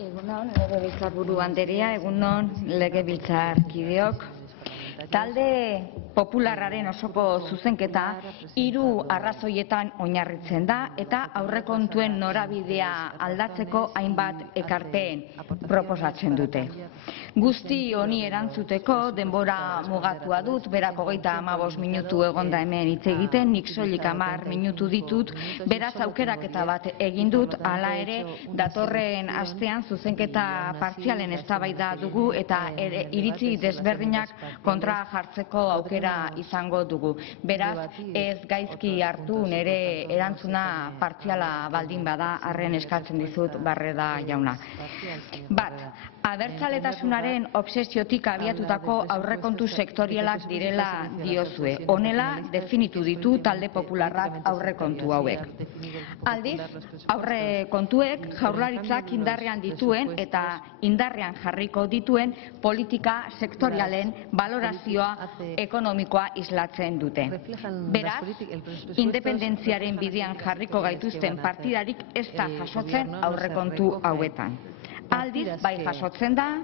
Egunon, legebiltzarburu anderea, egunon, legebiltzarkideok. Talde popularraren osoko zuzenketa 3 arrazoietan oinarritzen da eta aurrekontuen norabidea aldatzeko hainbat ekarpen proposatzen dute. Guzti honi erantzuteko denbora mugatua dut, berak 35 minutu egonda hemen hitz egiten, nik soilik 10 minutu ditut, beraz aukeraketa bat egin dut, hala ere datorren astean zuzenketa partzialen eztabaida dugu eta iritzi desberdinak kontra jartzeko aukera izango dugu. Beraz, ez gaizki hartu nire erantzuna partziala baldin bada, arren eskatzen dizut Barreda jauna. Bat, abertzaletasunaren obsesiotik abiatutako aurrekontu sektorialak direla diozue. Honela definitu ditu talde popularrak aurrekontu hauek. Aldiz, aurrekontuek jaurlaritzak indarrean dituen eta indarrean jarriko dituen politika sektorialen balorazioa ekonomikoa islatzen dute. Beraz, independentziaren bidean jarriko gaituzten partidarik ez da jasotzen aurrekontu hauetan. Aldiz, bai jasotzen da,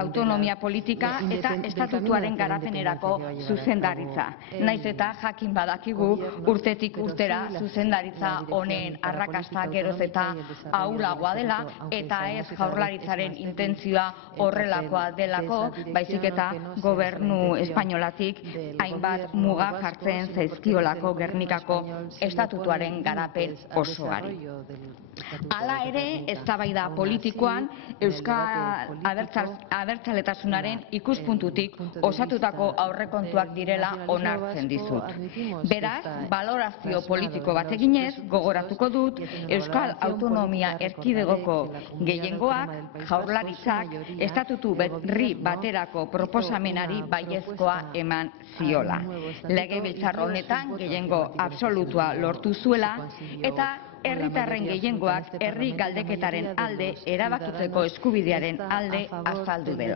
autonomia politika eta estatutuaren garapenerako zuzendaritza. Naiz eta jakin badakigu urtetik urtera zuzendaritza honen arrakasta geroz eta ahulagoa dela eta ez jaurlaritzaren intentzioa horrelakoa delako, baizik eta gobernu espainolatik hainbat muga jartzen zaizkiolako Gernikako estatutuaren garapen osoari. Hala ere, eztabaida politikoan Euskal Abertzaletasunaren ikuspuntutik osatutako aurrekontuak direla onartzen dizut. Beraz, balorazio politiko bat eginez, gogoratuko dut, Euskal Autonomia Erkidegoko gehiengoak jaurlaritzak estatutu berri baterako proposamenari baiezkoa eman ziola. Legebiltzar honetan gehiengo absolutua lortu zuela eta herritarren gehiengoak herri galdeketaren alde erabakitzeko eskubidearen alde azaldu dela.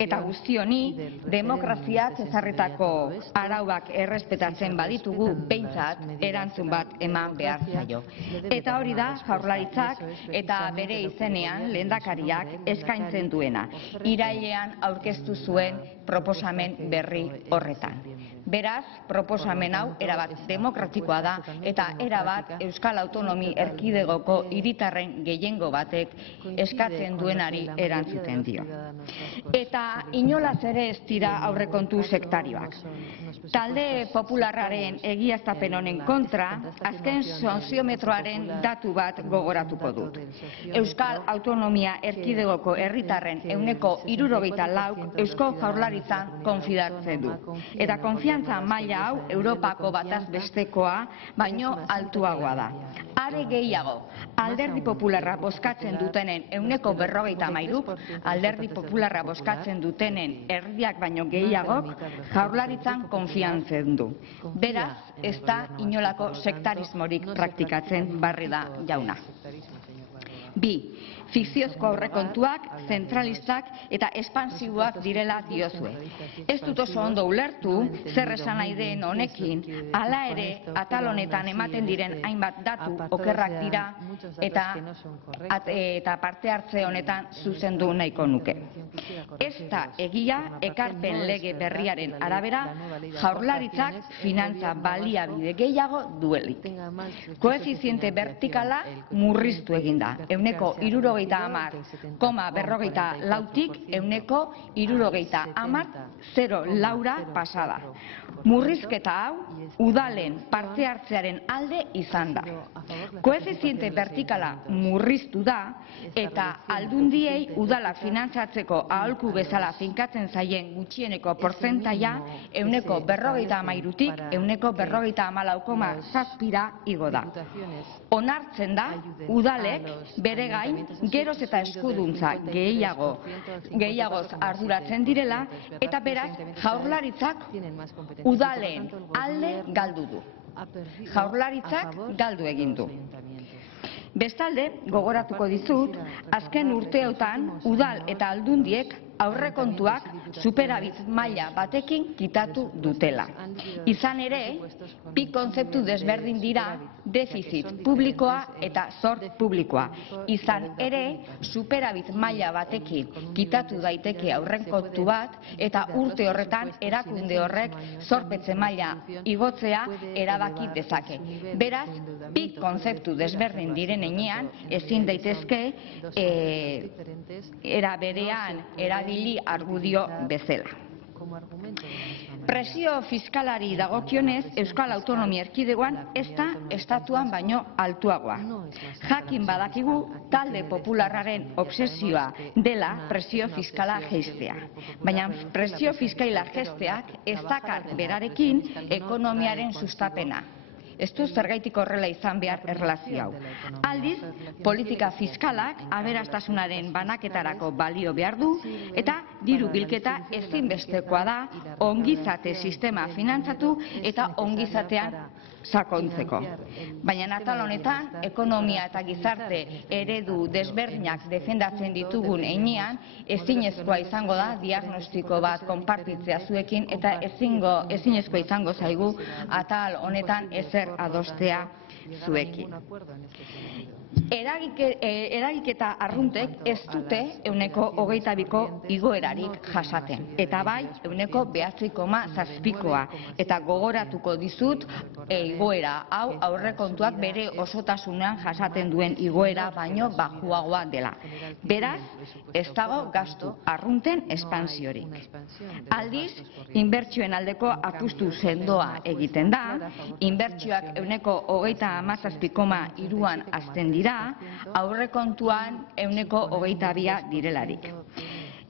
Eta guzti honi, demokraziak ezarritako arauak errespetatzen baditugu behintzat erantzun bat eman behar zaio. Eta hori da jaurlaritzak eta bere izenean lehendakariak eskaintzen duena. Irailean aurkeztu zuen proposamen berri horretan. Beraz, proposamen hau erabat demokratikoa da eta erabat Euskal Autonomi Erkidegoko hiritarren gehiengo batek eskatzen duenari erantzuten dio. Eta inolaz ere ez dira aurrekontu sektarioak. Talde popularraren egiaztapen honen kontra, azken soziometroaren datu bat gogoratuko dut. Euskal Autonomia Erkidegoko herritarren 64% Eusko Jaurlaritzan konfidatzen du. Eta konfiantza maila hau Europako bataz bestekoa baino altuagoa da. Are gehiago, Alderdi Popularra bozkatzen dutenen 53%, Alderdi Popularra bozkatzen dutenen erdiak baino gehiagok jaurlaritzan konfiantzen du. Beraz, ez da inolako sektarismorik praktikatzen Barreda jauna. 2. Fikziozko aurrekontuak, zentralistak eta espansiboak direla diozue. Ez dut oso ondo ulertu, zer esan nahi den honekin, hala ere atal honetan ematen diren hainbat datu okerrak dira eta parte hartze honetan zuzendu nahiko nuke. Ez da egia ekarpen lege berriaren arabera jaurlaritzak finantza baliabide gehiago duelik. Koefiziente vertikala murriztu eginda, 70,54tik 0,60 pasada. Murrizketa hau udalen parte hartzearen alde izan da. Koefiziente vertikala murriztu da eta aldundiei udala finantzatzeko aholku bezala finkatzen zaien gutxieneko portzentaia 50,53tik 54,7 igo da. Onartzen da udalek bere gain geroz eta eskuduntza gehiagoz arduratzen direla eta beraz jaurlaritzak udalen alde galdu du. Jaurlaritzak galdu egin du. Bestalde, gogoratuko dizut, azken urteotan udal eta aldundiek aurrekontuak superabit maila batekin kitatu dutela. Izan ere, bi kontzeptu desberdin dira defizit publikoa eta zor publikoa. Izan ere, superabit maila batekin kitatu daiteke aurrekontu bat eta urte horretan erakunde horrek zorpetze maila igotzea erabaki dezake. Beraz, bi konzeptu desberdin diren heinean ezin daitezke era berean erabili argudio bezala. Presio fiskalari dagokionez, Euskal Autonomia Erkidegoan ez da estatuan baino altuagoa. Jakin badakigu talde popularraren obsesioa dela presio fiskala jaistea. Baina presio fiskala jaisteak ez dakar berarekin ekonomiaren sustapena. Ez du zergaitik horrela izan behar erlazio hau. Aldiz, politika fiskalak aberastasunaren banaketarako balio behar du eta diru bilketa ezinbestekoa da ongizate sistema finantzatu eta ongizatean sakontzeko. Baina atal honetan, ekonomia eta gizarte eredu desberdinak defendatzen ditugun heinean, ezinezkoa izango da diagnostiko bat konpartitzea zuekin eta ezinezkoa izango zaigu atal honetan ezer adostea zuekin. Eragiketa arruntek ez dute 22ko igoerarik jasaten, eta bai 9,7koa, eta gogoratuko dizut igoera hau aurrekontuak bere osotasunean jasaten duen igoera baino baxuagoa dela. Beraz, ez dago gastu arrunten espansiorik. Aldiz, inbertsioen aldeko apustu sendoa egiten da, inbertsioak 27,3an hasten dira, aurrekontuan 22 direlarik.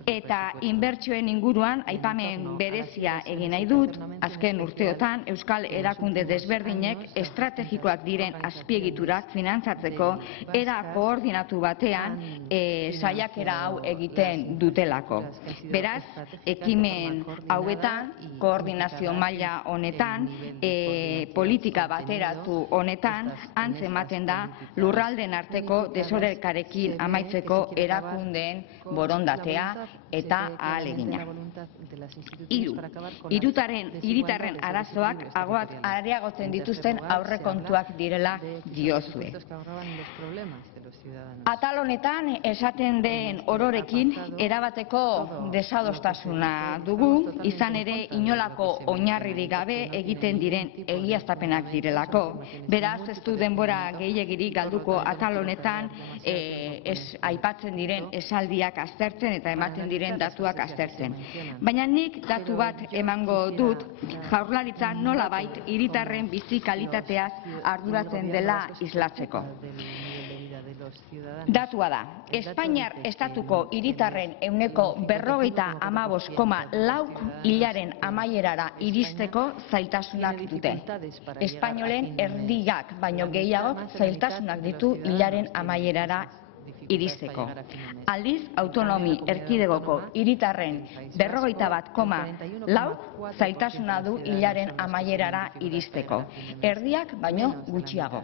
Eta inbertsioen inguruan aipamen berezia egin nahi dut, azken urteotan Euskal erakunde desberdinek estrategikoak diren azpiegiturak finantzatzeko era koordinatu batean saiakera hau egiten dutelako. Beraz, ekimen hauetan, koordinazio maila honetan, politika bateratu honetan, antzematen da lurraldeen arteko desorekarekin amaitzeko erakundeen borondatea eta ahalegina. Hiritarren arazoak areagotzen dituzten aurrekontuak direla diozue. Atal honetan esaten den ororekin erabateko desadostasuna dugu, izan ere inolako oinarririk gabe egiten diren egiaztapenak direlako. Beraz, ez du denbora gehiegirik galduko atal honetan aipatzen diren esaldiak aztertzen eta ematen diren datuak aztertzen. Baina nik datu bat emango dut, Jaurlaritza nolabait hiritarren bizi kalitateaz arduratzen dela islatzeko. Datua da, Espainiar estatuko hiritarren 55,4 hilaren amaierara iristeko zailtasunak dute. Espainolen erdiak baino gehiago zailtasunak ditu hilaren amaierara iristeko. Aldiz, Autonomi Erkidegoko hiritarren 51,4 zailtasuna du hilaren amaierara iristeko. Erdiak baino gutxiago.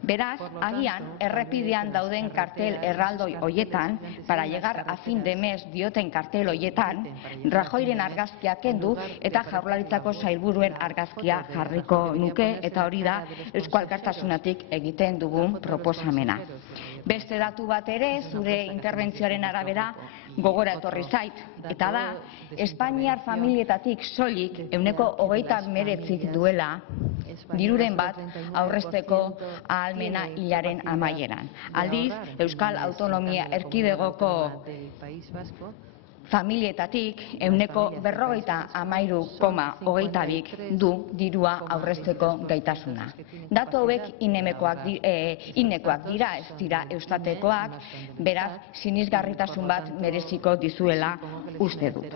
Beraz, agian, errepidean dauden kartel erraldoi hoietan, para llegar a fin de mes dioten kartel hoietan, Rajoyren argazkia kendu eta Jaurlaritzako sailburuen argazkia jarriko nuke, eta hori da Eusko Alkartasunetik egiten dugun proposamena. Beste datu bat ere, zure interbentzioaren arabera, gogora etorri zait, eta da, Espainiar familietatik soilik 29 duela diruren bat aurrezteko ahalmena hilaren amaieran. Aldiz, Euskal Autonomia Erkidegoko familietatik 53,22 du dirua aurrezteko gaitasuna. Datu hauek inekoak dira, ez dira Eustatekoak, beraz, sinisgarritasun bat mereziko dizuela uste dut.